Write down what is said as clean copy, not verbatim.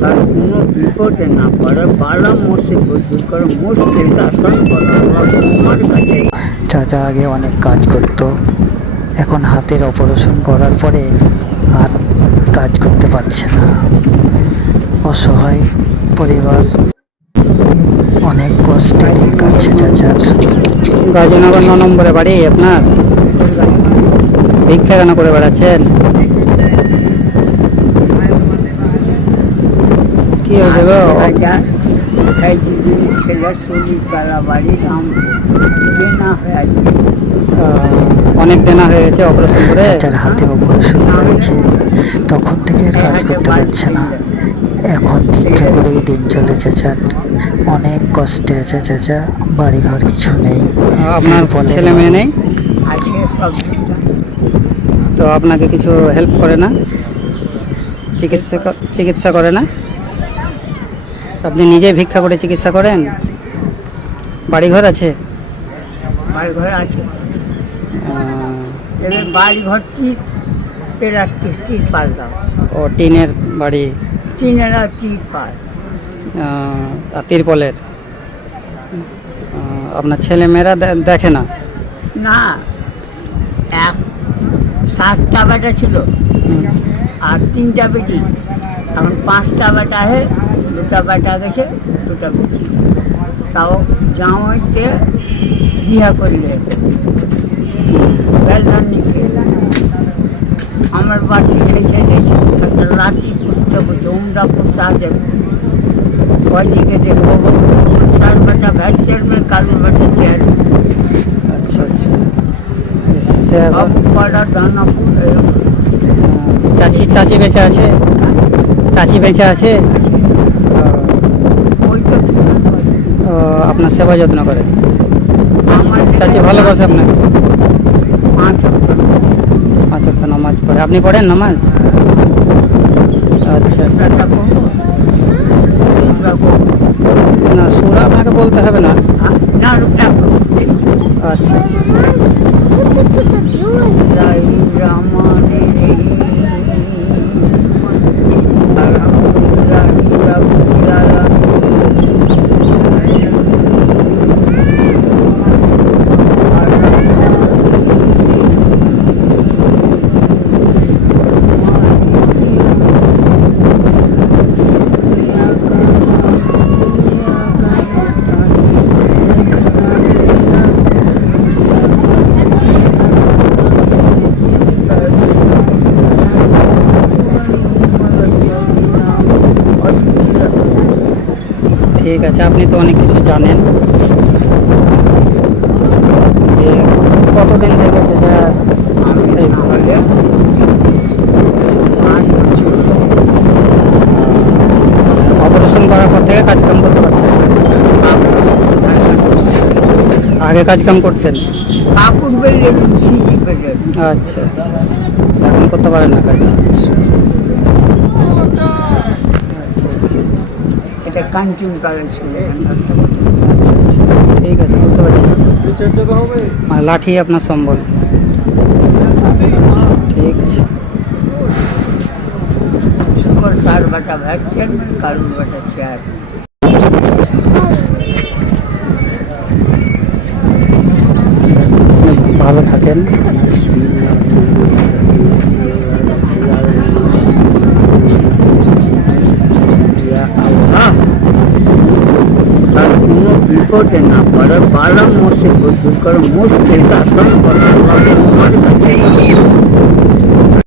তার কোনো বিপদে না পড়ে, বালা মুসিবত দূর করে, মুশকিল আসান করে আল্লাহ তোমার কাছে। চাচা আগে অনেক কাজ করতো, এখন হাতের অপারেশন করার পরে আর কাজ করতে পারছে না। অসহায় পরিবার, অনেক কষ্টে দিন কাটছে চাচার। গাজীনগর 9 নম্বরে বাড়ি আপনার? ভিক্ষা কেন করে বেড়াচ্ছেন? কি হয়েছে গো? এই দিদি ছেলে শরীর বেলা বাড়ি রামপুর দেনা হয়ে আছে। অনেক দেনা হয়ে গেছে অপারেশন করে। চাচার হাতে অপারেশন হয়েছে, তখন থেকে আর কাজ করতে পারছে না। এখন ভিক্ষা করেই দিন চলে চাচার। অনেক কষ্টে আছে চাচা, বাড়ি ঘর কিছু নেই। আপনার ছেলে মেয়ে নেই? আছে সব। তো আপনাকে কিছু হেল্প করে না? চিকিৎসা করে না? আপনি নিজে ভিক্ষা করে চিকিৎসা করেন? বাড়িঘর আছে? বাড়ি ঘর আছে, এবার বাড়ি ঘর তিরপাল দাও। ও টিনের বাড়ি? টিনের আর তিরপাল। আর তিরপলের? আপনার ছেলে মেয়েরা দেখে না? না, 7টা বেটা ছিল আর 3টা বেটি। এখন 5টা বেটা আছে, 2টা বেটা গেছে, 2টা বেটি। তাও জামাইতে বিয়া করলে বেলদানিকে আমার বাড়ি শেষে গেছে, একটা লাঠি পুষতে পুষতে উমরা পুষা দেখবো, ওইদিকে দেখবো 4 বেটা ভ্যাট চেয়ারম্যান, কালুর বেটা চেয়ারম্যান। আচ্ছা আচ্ছা। কটা দানা চাচি বেঁচে আছে? চাচি বেঁচে আছে? ওই তো আপনার সেবা যত্ন করে? চাচি ভালোবাসে আপনাকে? 5 ওয়াক্ত নামাজ পড়ে? আপনি পড়েন নামাজ? আচ্ছা আচ্ছা। না, সুরা আপনাকে বলতে হবে না। আচ্ছা আচ্ছা। ঠিক আছে, আপনি তো অনেক কিছু জানেন। কতদিন থেকে সেটা অপারেশন করার পর থেকে কাজকাম করতে পারছেন? আগে কাজকাম করতেন? কাপড় বেরিয়ে আচ্ছা আচ্ছা, এখন করতে পারেন না কাজ? এটা কাঞ্চন কালের ছিল। আচ্ছা আচ্ছা, ঠিক আছে, বুঝতে পারছি। মানে লাঠি আপনার সম্বল? আচ্ছা, ঠিক আছে। সুপার 4 বেটা ভ্যাট চেয়ারম্যান, কালুর বেটা চেয়ারম্যান। ভালো থাকেন। তার কোনো বিপদে না পড়ে, বালা মুসিবত দূর করে, মুশকিল আসান করে।